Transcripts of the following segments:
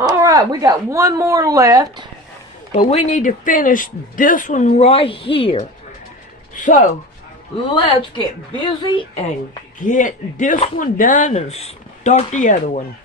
All right, we got one more left, but we need to finish this one right here. So, let's get busy and get this one done and start the other one.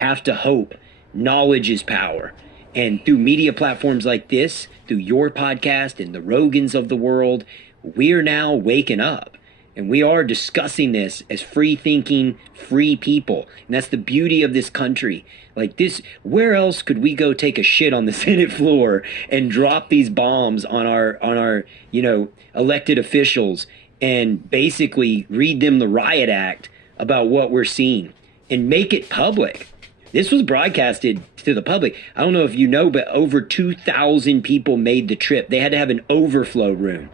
Have to hope knowledge is power. And through media platforms like this, through your podcast and the Rogans of the world, we're now waking up. And we are discussing this as free thinking, free people. And that's the beauty of this country. Like this, where else could we go take a shit on the Senate floor and drop these bombs on our elected officials and basically read them the riot act about what we're seeing and make it public? This was broadcasted to the public. I don't know if you know, but over 2,000 people made the trip. They had to have an overflow room.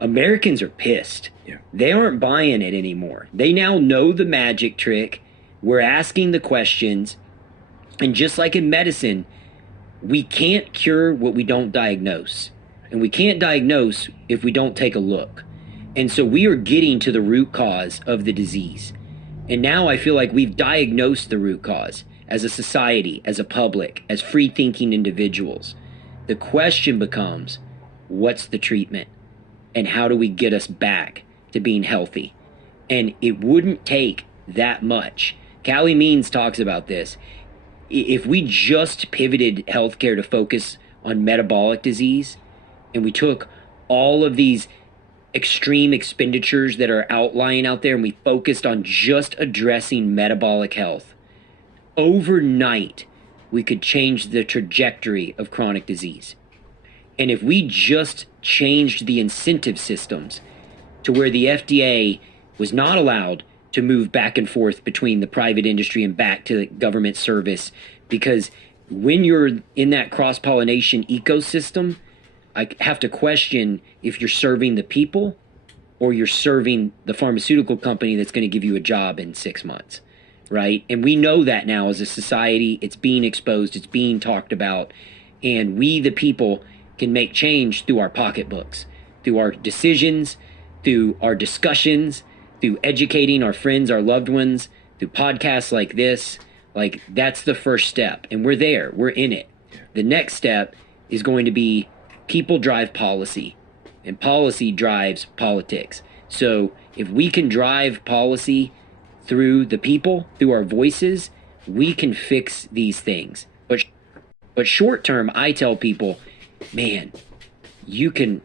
Americans are pissed. Yeah. They aren't buying it anymore. They now know the magic trick. We're asking the questions. And just like in medicine, we can't cure what we don't diagnose. And we can't diagnose if we don't take a look. And so we are getting to the root cause of the disease. And now I feel like we've diagnosed the root cause. As a society, as a public, as free-thinking individuals. The question becomes, what's the treatment? And how do we get us back to being healthy? And it wouldn't take that much. Callie Means talks about this. If we just pivoted healthcare to focus on metabolic disease, and we took all of these extreme expenditures that are outlying out there, and we focused on just addressing metabolic health, overnight, we could change the trajectory of chronic disease. And if we just changed the incentive systems to where the FDA was not allowed to move back and forth between the private industry and back to the government service, because when you're in that cross-pollination ecosystem, I have to question if you're serving the people or you're serving the pharmaceutical company that's going to give you a job in 6 months. Right? And we know that now as a society. It's being exposed, it's being talked about, and we, the people, can make change through our pocketbooks, through our decisions, through our discussions, through educating our friends, our loved ones, through podcasts like this. Like, that's the first step, and we're there, we're in it. The next step is going to be people drive policy, and policy drives politics. So if we can drive policy through the people, through our voices, we can fix these things. But short term, I tell people, man, you can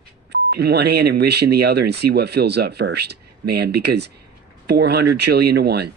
in one hand and wish in the other and see what fills up first, man, because 400 trillion to 1,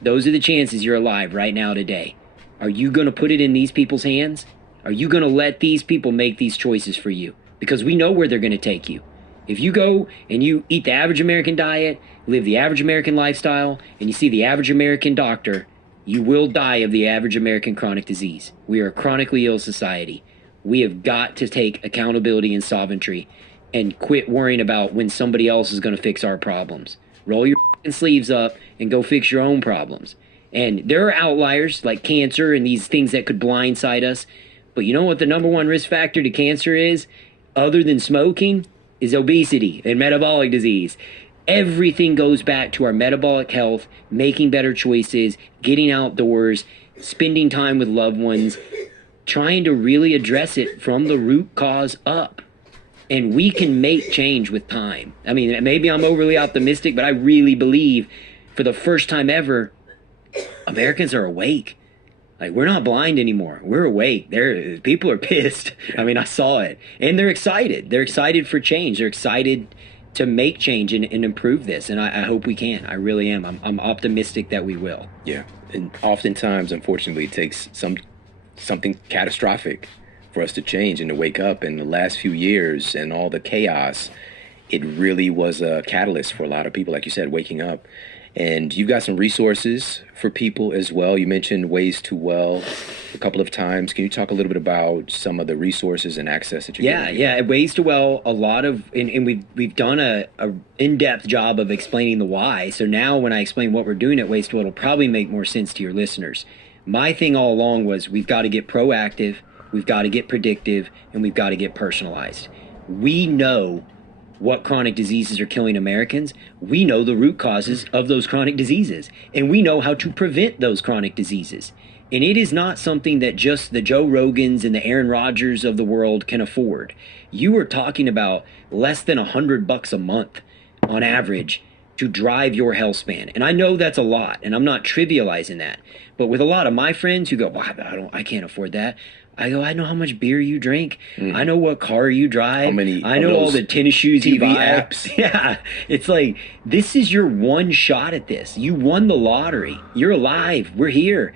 those are the chances you're alive right now today. Are you going to put it in these people's hands? Are you going to let these people make these choices for you? Because we know where they're going to take you. If you go and you eat the average American diet, live the average American lifestyle, and you see the average American doctor, you will die of the average American chronic disease. We are a chronically ill society. We have got to take accountability and sovereignty and quit worrying about when somebody else is going to fix our problems. Roll your sleeves up and go fix your own problems. And there are outliers like cancer and these things that could blindside us. But you know what the number one risk factor to cancer is, other than smoking? Is obesity and metabolic disease. Everything goes back to our metabolic health, making better choices, getting outdoors, spending time with loved ones, trying to really address it from the root cause up. And we can make change with time. I mean, maybe I'm overly optimistic, but I really believe for the first time ever, Americans are awake. Like, we're not blind anymore. We're awake. People are pissed. I mean, I saw it. And they're excited. They're excited for change. They're excited to make change and improve this. And I hope we can. I really am. I'm optimistic that we will. Yeah. And oftentimes, unfortunately, it takes something catastrophic for us to change and to wake up. In the last few years and all the chaos, it really was a catalyst for a lot of people, like you said, waking up. And you've got some resources for people as well. You mentioned Ways to Well a couple of times. Can you talk a little bit about some of the resources and access that you're giving? Yeah. At Ways to Well, a lot of, and we've done a in-depth job of explaining the why. So now when I explain what we're doing at Ways to Well, it'll probably make more sense to your listeners. My thing all along was we've got to get proactive, we've got to get predictive, and we've got to get personalized. We know what chronic diseases are killing Americans. We know the root causes of those chronic diseases, and we know how to prevent those chronic diseases. And it is not something that just the Joe Rogans and the Aaron Rodgers of the world can afford. You are talking about less than $100 a month on average to drive your health span. And I know that's a lot, and I'm not trivializing that. But with a lot of my friends who go, well, I can't afford that. I go, I know how much beer you drink. I know what car you drive. I know all the tennis shoes you buy. Apps. Yeah. It's like, this is your one shot at this. You won the lottery. You're alive. We're here.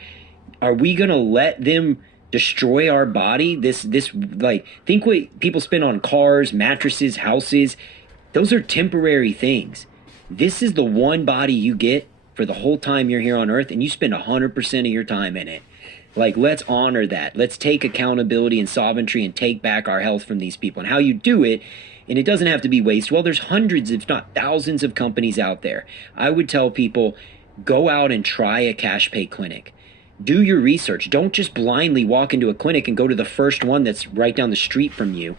Are we going to let them destroy our body? This like, think what people spend on cars, mattresses, houses. Those are temporary things. This is the one body you get for the whole time you're here on earth, and you spend 100% of your time in it. Like, let's honor that. Let's take accountability and sovereignty and take back our health from these people. And how you do it, and it doesn't have to be waste. Well, there's hundreds, if not thousands, of companies out there. I would tell people, go out and try a cash pay clinic. Do your research. Don't just blindly walk into a clinic and go to the first one that's right down the street from you.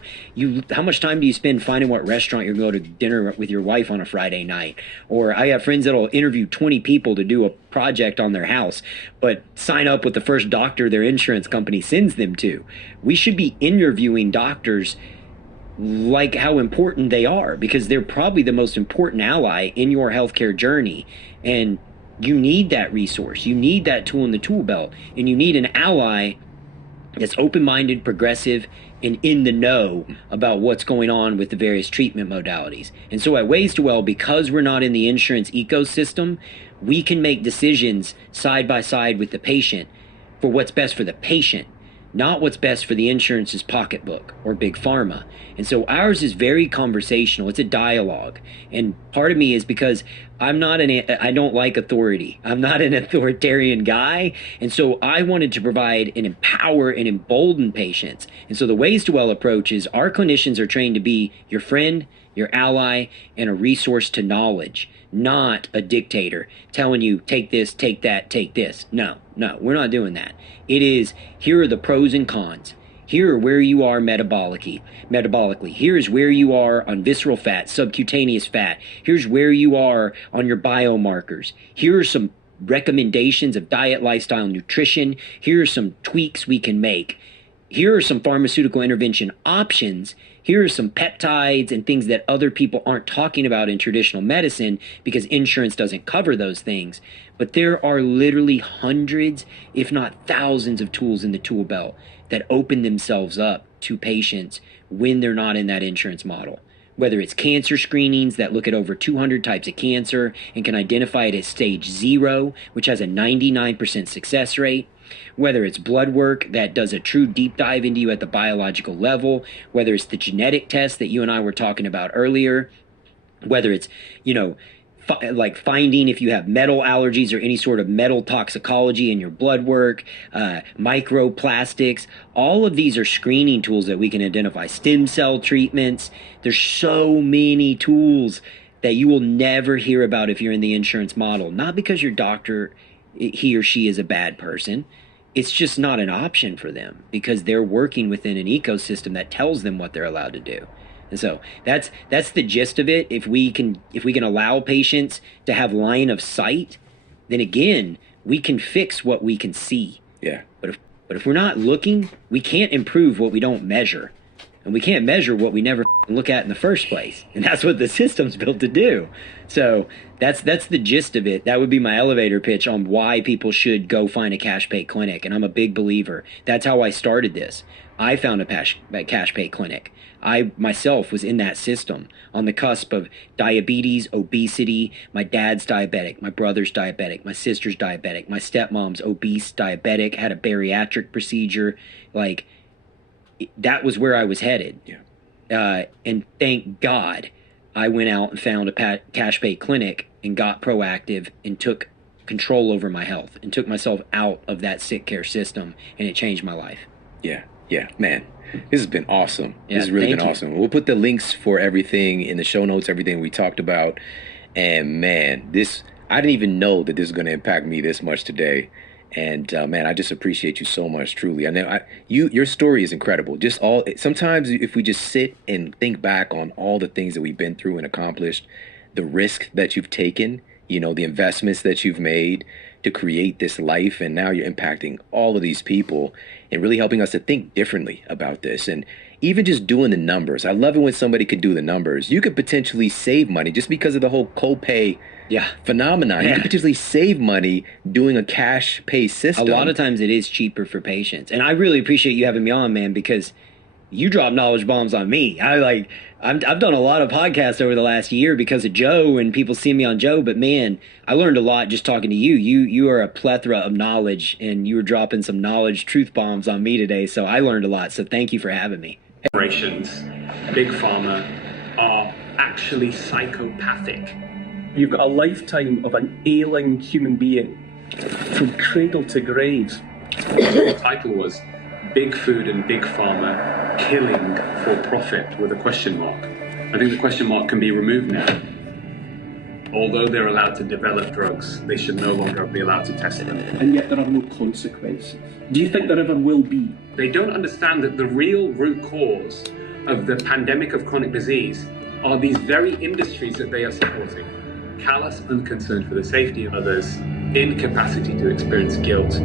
How much time do you spend finding what restaurant you're going to go to dinner with your wife on a Friday night? Or I have friends that'll interview 20 people to do a project on their house, but sign up with the first doctor their insurance company sends them to. We should be interviewing doctors like how important they are, because they're probably the most important ally in your healthcare journey. And you need that resource. You need that tool in the tool belt. And you need an ally that's open-minded, progressive, and in the know about what's going on with the various treatment modalities. And so at Ways to Well, because we're not in the insurance ecosystem, we can make decisions side by side with the patient for what's best for the patient, not what's best for the insurance's pocketbook or big pharma. And so ours is very conversational. It's a dialogue. And part of me is because I don't like authority. I'm not an authoritarian guy. And so I wanted to provide and empower and embolden patients. And so the Ways to Well approach is our clinicians are trained to be your friend, your ally, and a resource to knowledge, not a dictator telling you, take this, take that, take this. No, we're not doing that. It is, here are the pros and cons. Here are where you are metabolically. Here is where you are on visceral fat, subcutaneous fat. Here's where you are on your biomarkers. Here are some recommendations of diet, lifestyle, nutrition. Here are some tweaks we can make. Here are some pharmaceutical intervention options. Here are some peptides and things that other people aren't talking about in traditional medicine because insurance doesn't cover those things. But there are literally hundreds, if not thousands, of tools in the tool belt that open themselves up to patients when they're not in that insurance model. Whether it's cancer screenings that look at over 200 types of cancer and can identify it at stage 0, which has a 99% success rate. Whether it's blood work that does a true deep dive into you at the biological level. Whether it's the genetic test that you and I were talking about earlier. Whether it's, like finding if you have metal allergies or any sort of metal toxicology in your blood work, microplastics. All of these are screening tools that we can identify. Stem cell treatments. There's so many tools that you will never hear about if you're in the insurance model. Not because your doctor, he or she is a bad person. It's just not an option for them because they're working within an ecosystem that tells them what they're allowed to do. And so that's the gist of it. If we can allow patients to have line of sight, then again, we can fix what we can see. Yeah. But if we're not looking, we can't improve what we don't measure. And we can't measure what we never look at in the first place. And that's what the system's built to do. So that's the gist of it. That would be my elevator pitch on why people should go find a cash pay clinic. And I'm a big believer. That's how I started this. I found a cash pay clinic. I myself was in that system on the cusp of diabetes, obesity. My dad's diabetic. My brother's diabetic. My sister's diabetic. My stepmom's obese, diabetic, had a bariatric procedure. That was where I was headed. Yeah. And thank God I went out and found a cash pay clinic and got proactive and took control over my health and took myself out of that sick care system, and it changed my life. Yeah, man. This has been awesome. Yeah, This has really thank been you. awesome. We'll put the links for everything in the show notes, everything we talked about. And man, I didn't even know that this is going to impact me this much today. And man, I just appreciate you so much, truly. I know your story is incredible. Sometimes if we just sit and think back on all the things that we've been through and accomplished, the risk that you've taken, the investments that you've made to create this life, and now you're impacting all of these people and really helping us to think differently about this. And even just doing the numbers. I love it when somebody could do the numbers. You could potentially save money just because of the whole copay phenomenon. You could potentially save money doing a cash pay system. A lot of times it is cheaper for patients. And I really appreciate you having me on, man, because you drop knowledge bombs on me. I've done a lot of podcasts over the last year because of Joe, and people see me on Joe, but man, I learned a lot just talking to you. You are a plethora of knowledge, and you were dropping some knowledge truth bombs on me today. So I learned a lot. So thank you for having me. Corporations, big pharma, are actually psychopathic. You've got a lifetime of an ailing human being from cradle to grave. The title was Big Food and Big Pharma Killing for Profit with a question mark. I think the question mark can be removed now. Although they're allowed to develop drugs, they should no longer be allowed to test them. And yet there are no consequences. Do you think there ever will be? They don't understand that the real root cause of the pandemic of chronic disease are these very industries that they are supporting. Callous unconcern for the safety of others, incapacity to experience guilt,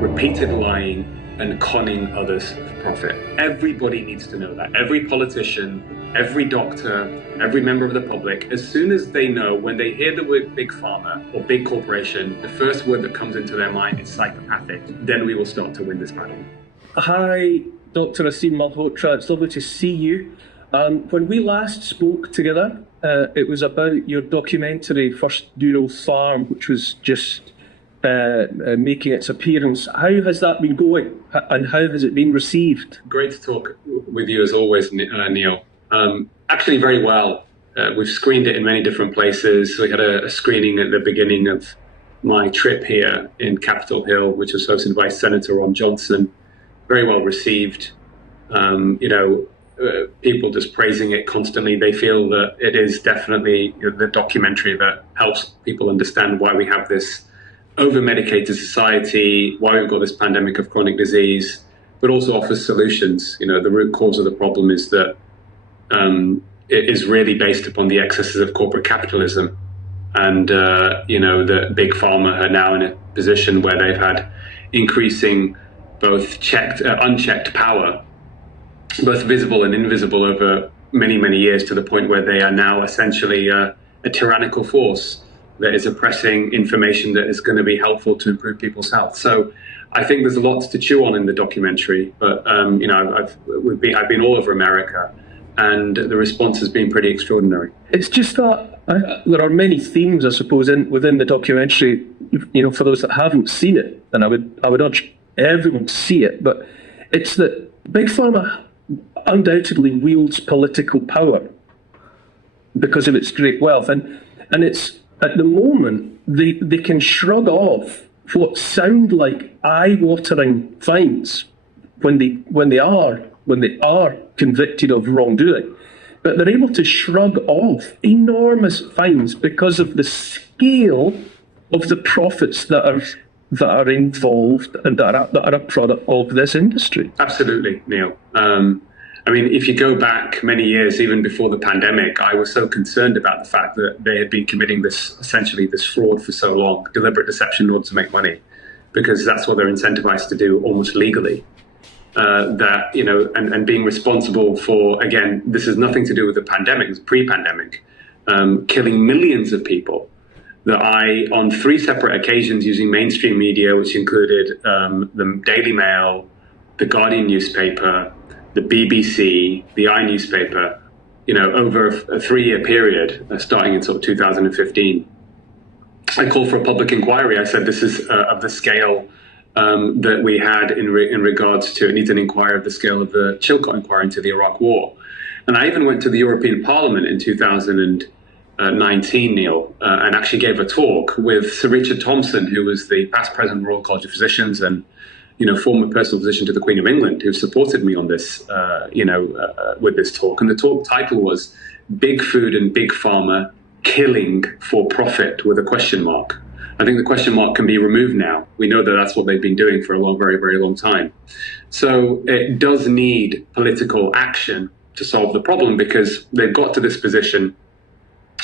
repeated lying, and conning others for profit. Everybody needs to know that. Every politician, every doctor, every member of the public, as soon as they know, when they hear the word big pharma or big corporation, the first word that comes into their mind is psychopathic. Then we will start to win this battle. Hi, Dr. Asim Malhotra. It's lovely to see you. When we last spoke together, it was about your documentary, First Dural Farm, which was just making its appearance. How has that been going, and how has it been received? Great to talk with you as always, Neil. Actually, very well. We've screened it in many different places. We had a screening at the beginning of my trip here in Capitol Hill, which was hosted by Senator Ron Johnson. Very well received. People just praising it constantly. They feel that it is definitely the documentary that helps people understand why we have this over-medicated society, why we've got this pandemic of chronic disease, but also offers solutions. The root cause of the problem is that it is really based upon the excesses of corporate capitalism. And, the big pharma are now in a position where they've had increasing both unchecked power, both visible and invisible over many, many years, to the point where they are now essentially a tyrannical force that is oppressing information that is going to be helpful to improve people's health. So I think there's a lot to chew on in the documentary, but I've been all over America, and the response has been pretty extraordinary. It's just that there are many themes, I suppose, within the documentary. For those that haven't seen it, and I would urge everyone to see it. But it's that big pharma undoubtedly wields political power because of its great wealth, and it's at the moment they can shrug off what sound like eye-watering fines when they are convicted of wrongdoing, but they're able to shrug off enormous fines because of the scale of the profits that are involved and that are a product of this industry. Absolutely, Neil. If you go back many years, even before the pandemic, I was so concerned about the fact that they had been committing this fraud for so long, deliberate deception in order to make money, because that's what they're incentivized to do almost legally. And being responsible for, again, this has nothing to do with the pandemic, it's pre-pandemic, killing millions of people. That I, on 3 separate occasions using mainstream media, which included the Daily Mail, the Guardian newspaper, the BBC, the newspaper, over a 3-year period, starting in sort of 2015. I called for a public inquiry. I said this is of the scale that we had in regards to, it needs an inquiry of the scale of the Chilcot inquiry into the Iraq War. And I even went to the European Parliament in 2019, Neil, and actually gave a talk with Sir Richard Thompson, who was the past president of the Royal College of Physicians and former personal physician to the Queen of England, who supported me on this, with this talk. And the talk title was "Big Food and Big Pharma Killing for Profit," with a question mark. I think the question mark can be removed now. We know that that's what they've been doing for a very, very long time. So it does need political action to solve the problem, because they've got to this position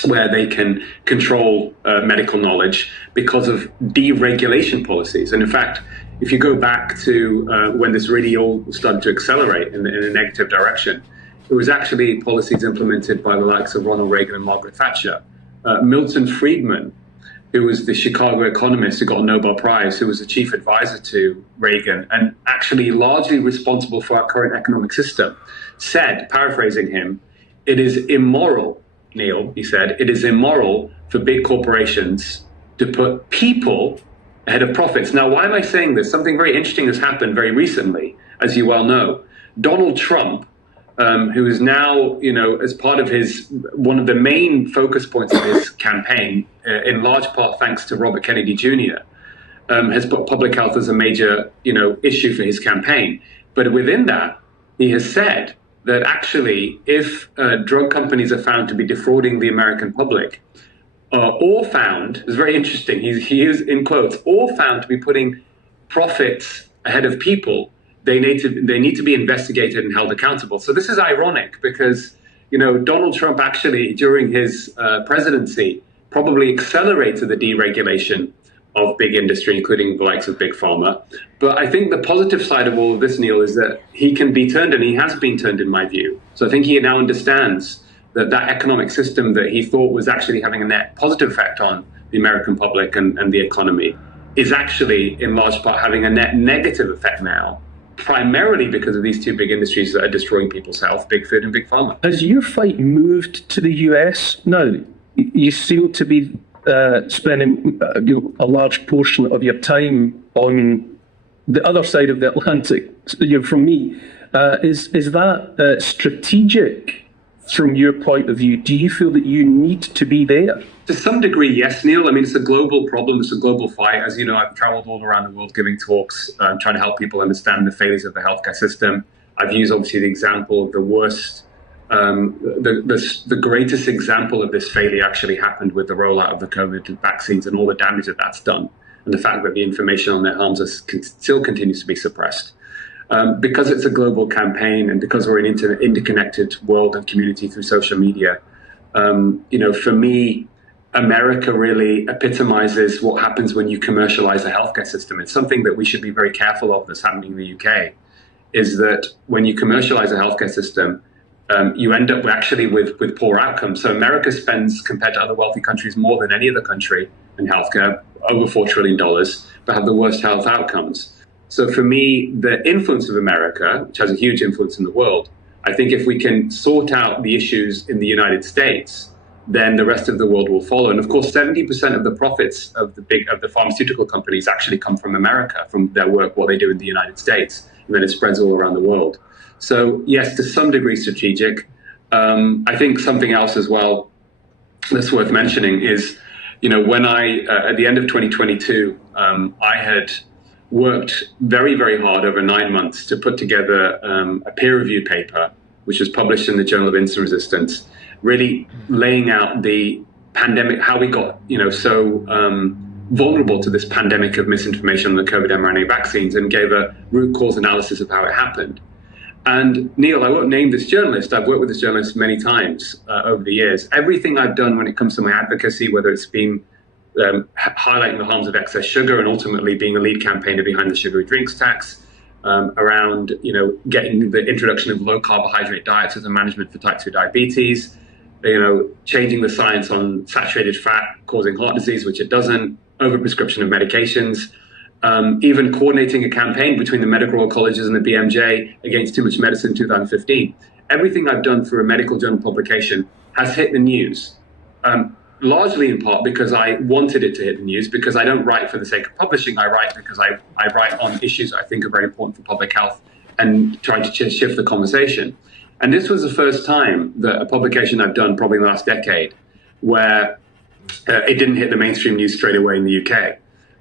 where they can control medical knowledge because of deregulation policies. And in fact, if you go back to when this really all started to accelerate in a negative direction, it was actually policies implemented by the likes of Ronald Reagan and Margaret Thatcher. Milton Friedman, who was the Chicago economist who got a Nobel Prize, who was the chief advisor to Reagan and actually largely responsible for our current economic system, said, paraphrasing him, "It is immoral," Neil, he said, "it is immoral for big corporations to put people ahead of profits." Now, why am I saying this? Something very interesting has happened very recently, as you well know. Donald Trump, who is now, as part of one of the main focus points of his campaign, in large part thanks to Robert Kennedy Jr., has put public health as a major, issue for his campaign. But within that, he has said that actually, if drug companies are found to be defrauding the American public, or found, it's very interesting, he used in quotes, or found to be putting profits ahead of people, they need to be investigated and held accountable. So this is ironic because, Donald Trump actually, during his presidency, probably accelerated the deregulation of big industry, including the likes of Big Pharma. But I think the positive side of all of this, Neil, is that he can be turned, and he has been turned in my view. So I think he now understands that economic system that he thought was actually having a net positive effect on the American public and the economy is actually in large part having a net negative effect now, primarily because of these two big industries that are destroying people's health, big food and big pharma. As your fight moved to the US now, you seem to be spending a large portion of your time on the other side of the Atlantic. You're from me. Is that strategic from your point of view? Do you feel that you need to be there? To some degree, yes, Neil. I mean, it's a global problem. It's a global fight. As you know, I've traveled all around the world giving talks, trying to help people understand the failures of the healthcare system. I've used, obviously, the example of the worst, the greatest example of this failure actually happened with the rollout of the COVID vaccines and all the damage that that's done, and the fact that the information on their harms still continues to be suppressed. Because it's a global campaign and because we're an interconnected world and community through social media, for me, America really epitomizes what happens when you commercialize a healthcare system. It's something that we should be very careful of that's happening in the UK, is that when you commercialize a healthcare system, you end up actually with poor outcomes. So America spends, compared to other wealthy countries, more than any other country in healthcare, over $4 trillion, but have the worst health outcomes. So for me, the influence of America, which has a huge influence in the world, I think if we can sort out the issues in the United States, then the rest of the world will follow. And of course, 70% of the profits of the pharmaceutical companies actually come from America, from their work, what they do in the United States, and then it spreads all around the world. So yes, to some degree strategic. I think something else as well that's worth mentioning is, when I, at the end of 2022, I had worked very, very hard over 9 months to put together a peer-reviewed paper, which was published in the Journal of Insulin Resistance, really laying out the pandemic, how we got, so vulnerable to this pandemic of misinformation on the COVID mRNA vaccines, and gave a root cause analysis of how it happened. And Neil, I won't name this journalist. I've worked with this journalist many times over the years. Everything I've done when it comes to my advocacy, whether it's been highlighting the harms of excess sugar and ultimately being a lead campaigner behind the sugary drinks tax, around getting the introduction of low carbohydrate diets as a management for type 2 diabetes, changing the science on saturated fat causing heart disease, which it doesn't, overprescription of medications, even coordinating a campaign between the medical Royal Colleges and the BMJ against too much medicine in 2015. Everything I've done through a medical journal publication has hit the news. Largely in part because I wanted it to hit the news, because I don't write for the sake of publishing. I write because I write on issues I think are very important for public health and trying to shift the conversation. And this was the first time that a publication I've done probably in the last decade where it didn't hit the mainstream news straight away in the UK.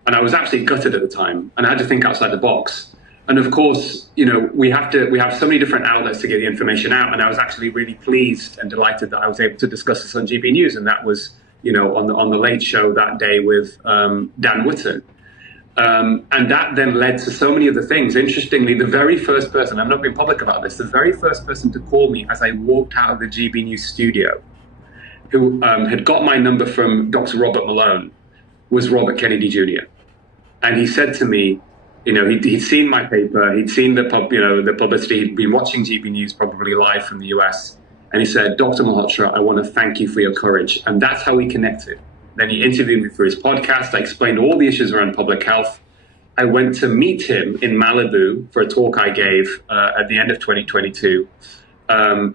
And I was absolutely gutted at the time, and I had to think outside the box. And of course, we have so many different outlets to get the information out. And I was actually really pleased and delighted that I was able to discuss this on GB News. And that was, on the Late Show that day with Dan Wootton. And that then led to so many other things. Interestingly, the very first person, I've not been public about this, the very first person to call me as I walked out of the GB News studio, who had got my number from Dr. Robert Malone, was Robert Kennedy Jr. And he said to me, he'd seen my paper, he'd seen the publicity, he'd been watching GB News probably live from the US. And he said, Dr. Malhotra, I want to thank you for your courage. And that's how we connected. Then he interviewed me for his podcast. I explained all the issues around public health. I went to meet him in Malibu for a talk I gave at the end of 2022. And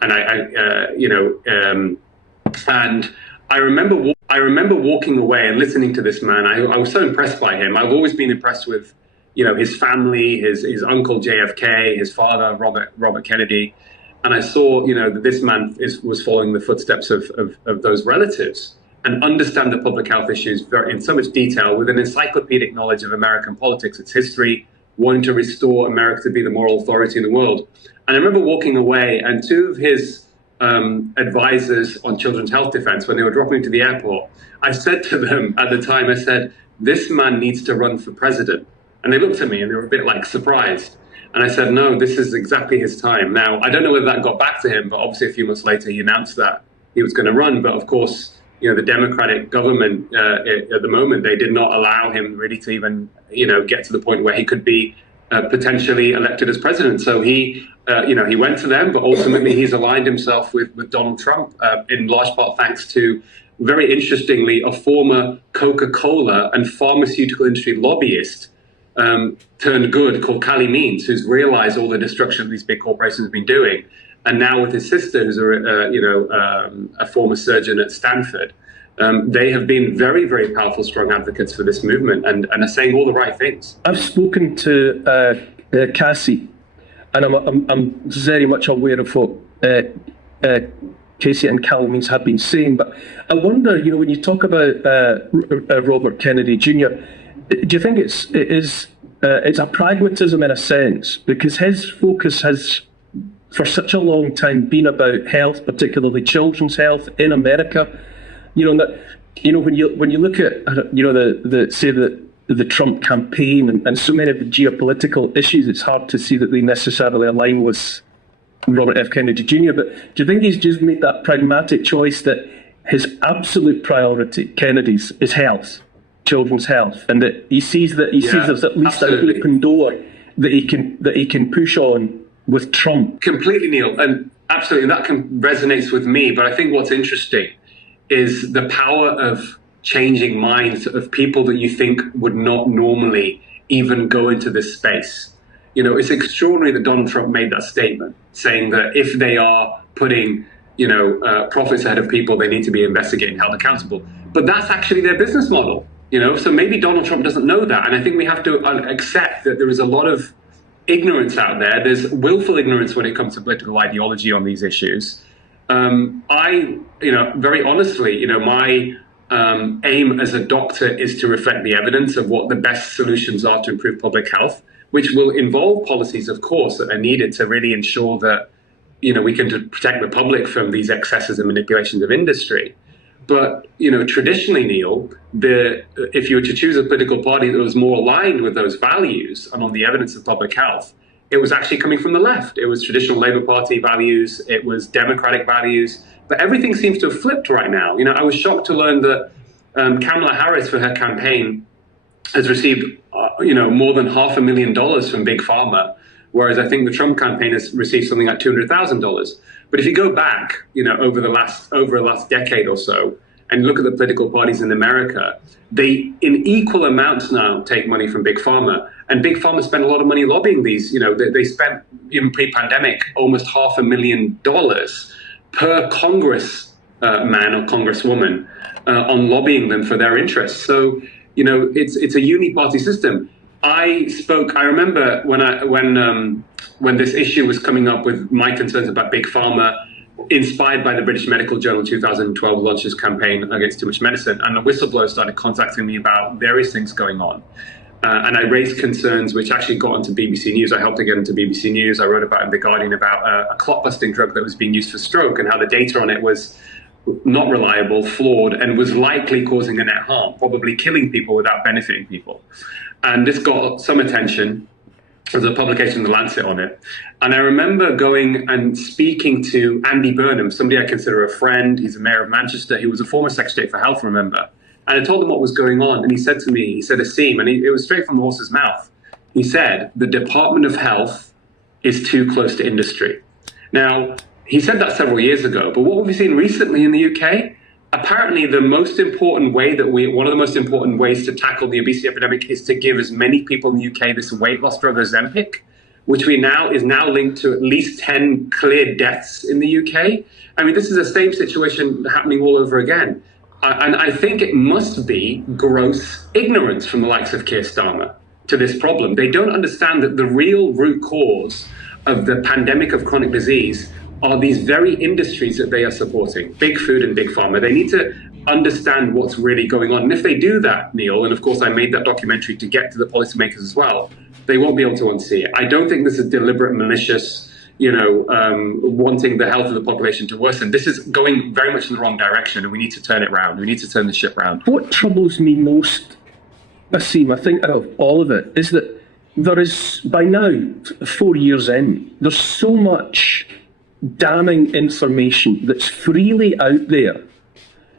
I remember walking away and listening to this man. I was so impressed by him. I've always been impressed with, his family, his uncle JFK, his father Robert Kennedy, and I saw, that this man was following the footsteps of those relatives and understand the public health issues in so much detail with an encyclopedic knowledge of American politics, its history, wanting to restore America to be the moral authority in the world. And I remember walking away, and two of his advisors on children's health defense, when they were dropping to the airport, I said to them at the time, I said, this man needs to run for president. And they looked at me and they were a bit like surprised. And I said, no, this is exactly his time. Now, I don't know whether that got back to him, but obviously a few months later he announced that he was going to run. But of course, the Democratic government at the moment, they did not allow him really to even, get to the point where he could be potentially elected as president. So he went to them, but ultimately he's aligned himself with Donald Trump in large part thanks to, very interestingly, a former Coca-Cola and pharmaceutical industry lobbyist turned good called Cali Means, who's realized all the destruction these big corporations have been doing. And now with his sister, who's a former surgeon at Stanford, they have been very, very powerful, strong advocates for this movement and are saying all the right things. I've spoken to Cassie, and I'm very much aware of what Casey and Cal Means have been saying. But I wonder, when you talk about Robert Kennedy Jr., do you think it's a pragmatism in a sense, because his focus has for such a long time been about health, particularly children's health in America? When you look at the Trump campaign and so many of the geopolitical issues, it's hard to see that they necessarily align with Robert F. Kennedy Jr. But do you think he's just made that pragmatic choice that his absolute priority, Kennedy's, is health, children's health, and that he sees there's at least an open door that he can push on with Trump? Completely, Neil, and absolutely, that resonates with me. But I think what's interesting is the power of changing minds of people that you think would not normally even go into this space. It's extraordinary that Donald Trump made that statement, saying that if they are putting, profits ahead of people, they need to be investigated and held accountable. But that's actually their business model, So maybe Donald Trump doesn't know that. And I think we have to accept that there is a lot of ignorance out there. There's willful ignorance when it comes to political ideology on these issues. Very honestly, my aim as a doctor is to reflect the evidence of what the best solutions are to improve public health, which will involve policies, of course, that are needed to really ensure that, we can protect the public from these excesses and manipulations of industry. But, traditionally, Neil, if you were to choose a political party that was more aligned with those values and on the evidence of public health, it was actually coming from the left. It was traditional Labour Party values. It was Democratic values. But everything seems to have flipped right now. I was shocked to learn that Kamala Harris, for her campaign, has received, more than $500,000 from Big Pharma, whereas I think the Trump campaign has received something like $200,000. But if you go back, over the last decade or so, and look at the political parties in America, they, in equal amounts now, take money from Big Pharma. And Big Pharma spent a lot of money lobbying these. They spent, even pre-pandemic, almost $500,000 per congressman or congresswoman on lobbying them for their interests. So, it's a uniparty system. I remember when this issue was coming up with my concerns about Big Pharma, inspired by the British Medical Journal 2012 launched this campaign against too much medicine, and the whistleblowers started contacting me about various things going on. And I raised concerns which actually got onto BBC News. I helped to get into BBC News. I wrote about in The Guardian about a clot-busting drug that was being used for stroke and how the data on it was not reliable, flawed, and was likely causing a net harm, probably killing people without benefiting people. And this got some attention. There was a publication in The Lancet on it. And I remember going and speaking to Andy Burnham, somebody I consider a friend. He's a mayor of Manchester. He was a former Secretary for Health, remember. And I told him what was going on. And he said to me, he said, Asim, and it was straight from the horse's mouth. He said, the Department of Health is too close to industry. Now, he said that several years ago. But what we've seen recently in the UK, apparently one of the most important ways to tackle the obesity epidemic is to give as many people in the UK this weight loss drug, Ozempic, which is now linked to at least 10 clear deaths in the UK. I mean, this is the same situation happening all over again. And I think it must be gross ignorance from the likes of Keir Starmer to this problem. They don't understand that the real root cause of the pandemic of chronic disease are these very industries that they are supporting, big food and big pharma. They need to understand what's really going on. And if they do that, Neil, and of course I made that documentary to get to the policymakers as well, they won't be able to unsee it. I don't think this is deliberate, malicious, wanting the health of the population to worsen. This is going very much in the wrong direction, and we need to turn it around. We need to turn the ship around. What troubles me most, Asim, I think out of all of it, is that there is, by now, 4 years in, there's so much damning information that's freely out there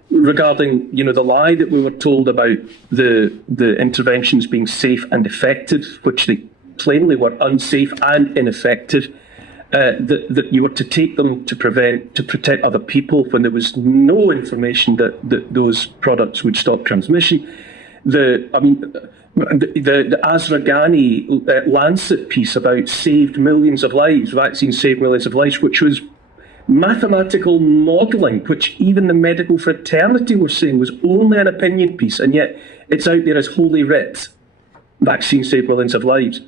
regarding, the lie that we were told about the interventions being safe and effective, which they plainly were unsafe and ineffective. That you were to take them to protect other people when there was no information that those products would stop transmission. The Azra Ghani Lancet piece about saved millions of lives, vaccines saved millions of lives, which was mathematical modelling, which even the medical fraternity were saying was only an opinion piece, and yet it's out there as holy writ. Vaccines saved millions of lives.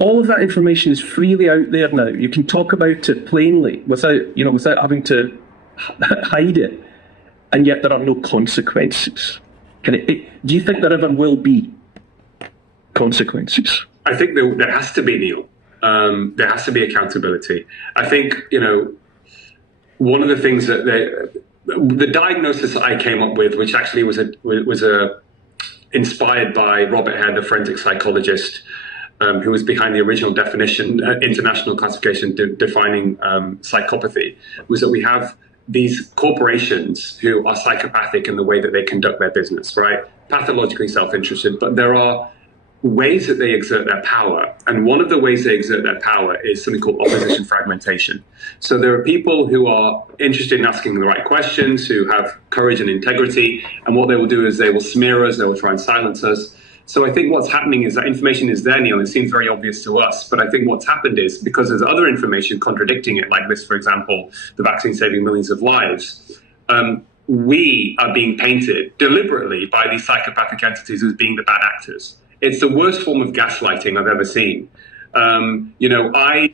All of that information is freely out there now. You can talk about it plainly without having to hide it, and yet there are no consequences. Do you think there ever will be consequences? I think there has to be, Neil. There has to be accountability. I think, one of the things that the diagnosis that I came up with, which actually was inspired by Robert Hare, the forensic psychologist, who was behind the original definition, international classification defining psychopathy, was that we have these corporations who are psychopathic in the way that they conduct their business, right? Pathologically self-interested, but there are ways that they exert their power. And one of the ways they exert their power is something called opposition fragmentation. So there are people who are interested in asking the right questions, who have courage and integrity, and what they will do is they will smear us, they will try and silence us. So I think what's happening is that information is there, Neil, and it seems very obvious to us. But I think what's happened is, because there's other information contradicting it, like this, for example, the vaccine saving millions of lives, we are being painted deliberately by these psychopathic entities as being the bad actors. It's the worst form of gaslighting I've ever seen. I